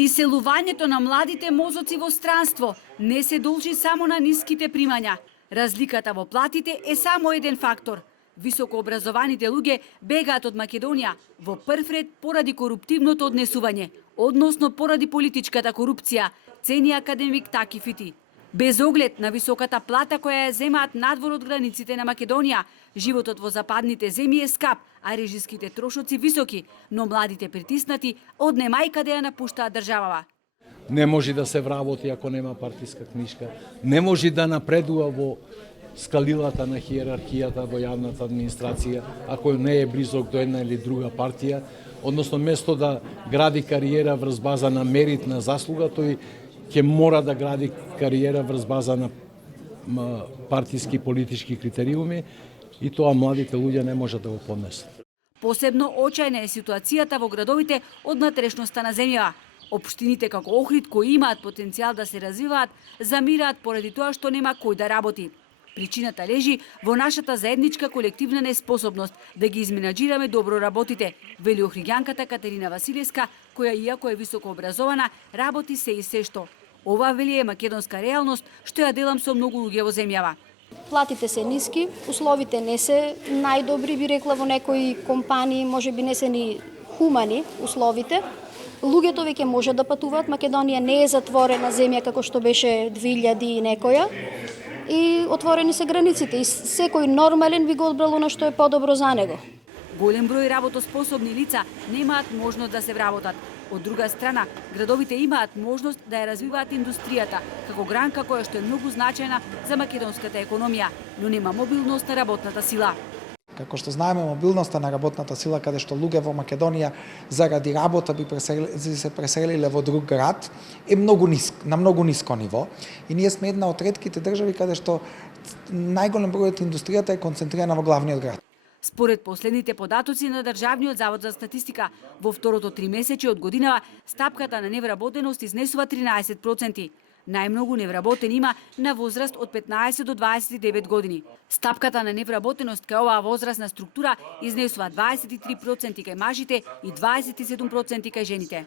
Иселувањето на младите мозоци во странство не се должи само на ниските примања. Разликата во платите е само еден фактор. Високообразованите луѓе бегаат од Македонија во прв ред поради коруптивното однесување, односно поради политичката корупција, цени академик Таки Фити. Без оглед на високата плата која ја земаат надвор од границите на Македонија, животот во западните земји е скап, а режиските трошоци високи, но младите притиснати од немајка да ја напуштаат државава. Не може да се вработи ако нема партиска книжка, не може да напредува во скалилата на хиерархијата во јавната администрација ако не е близок до една или друга партија, односно место да гради кариера врз база на мерит на заслуга, тој ќе мора да гради кариера врз база на партиски политички критериуми и тоа младите луѓе не можат да го поднесат. Посебно очајна е ситуацијата во градовите од натрешноста на земјава. Општините како Охрид кои имаат потенцијал да се развиваат, замираат поради тоа што нема кој да работи. Причината лежи во нашата заедничка колективна неспособност да ги изменаџираме добро работите, вели охриѓанката Катерина Василевска, која иако е високо образована, работи се и се што. Ова, вели, е македонска реалност, што ја делам со многу луѓе во земјава. Платите се ниски, условите не се најдобри, би рекла, во некои компании, можеби не се ни хумани условите. Луѓето веќе може да патуваат, Македонија не е затворена земја како што беше 2000 и некоја. И отворени се границите и секој нормален би го одбрал она што е подобро за него. Голем број работоспособни лица немаат можност да се вработат. Од друга страна, градовите имаат можност да ја развиваат индустријата, како гранка која што е многу значајна за македонската економија, но нема мобилност на работната сила. Како што знаеме, мобилноста на работната сила, каде што луѓе во Македонија заради работа би се преселиле во друг град, е на многу ниско ниво. И ние сме една од ретките држави каде што најголем број од индустријата е концентрирана во главниот град. Според последните податоци на Државниот завод за статистика, во второто тримесечие од годинава стапката на невработеност изнесува 13%. Најмногу невработени има на возраст од 15 до 29 години. Стапката на невработеност кај оваа возрастна структура изнесува 23% кај мажите и 27% кај жените.